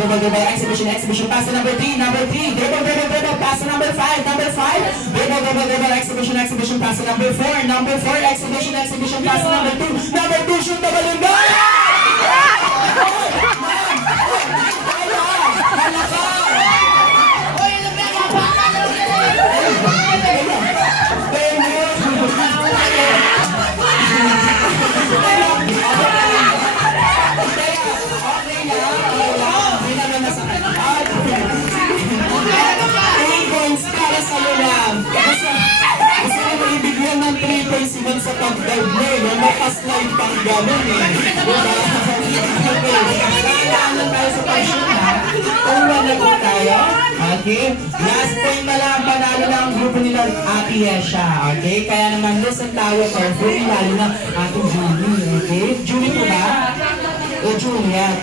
exhibition, pass to number 3, dribble, pass to number 5, dribble, exhibition, pass to number 4, exhibition, pass to number 2, shoot the balloon, go! Sa pag-dive na yun, nakaslide pang gano'n eh. Kailangan tayo sa pag-shoot na. Tuwan na po tayo. Okay? Last point na lang, panalo na ang grupo nila Ate Yesha. Okay? Kaya naman listen tayo carefully, lalo na ating Julie. Okay? Julie po ba? O Julia?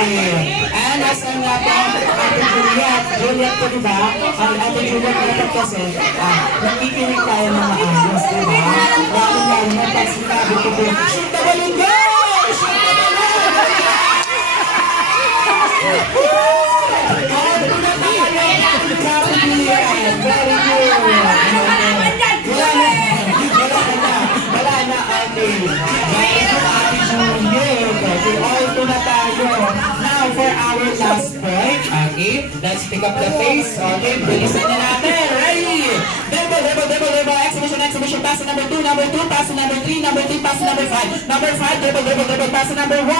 And as ang Ate Juliet po diba? Ang Ate Juliet dapat kasi nakikinig tayo ng maayos, diba? Lalo na pag sinabi ko po, shoot the balloon, go! Shoot the balloon! Very good! Wala na, Ate. Now for our last point, okay, let's pick up the pace, okay, bilisan na natin, ready, dribble, exhibition, pass to number 2, pass to number 3, pass to number 5, dribble, pass to number 1, okay,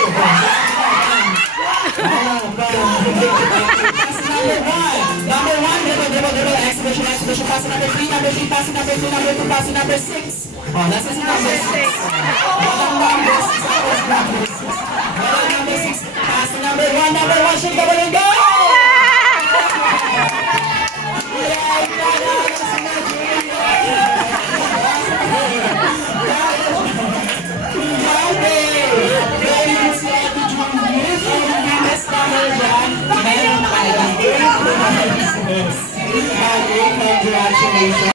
pass to number 1, dribble, exhibition, pass to number 3, pass to number 2, pass to number 6. Oh, that's the number 6. Number 6. Pass to number 1, shoot the ball and go!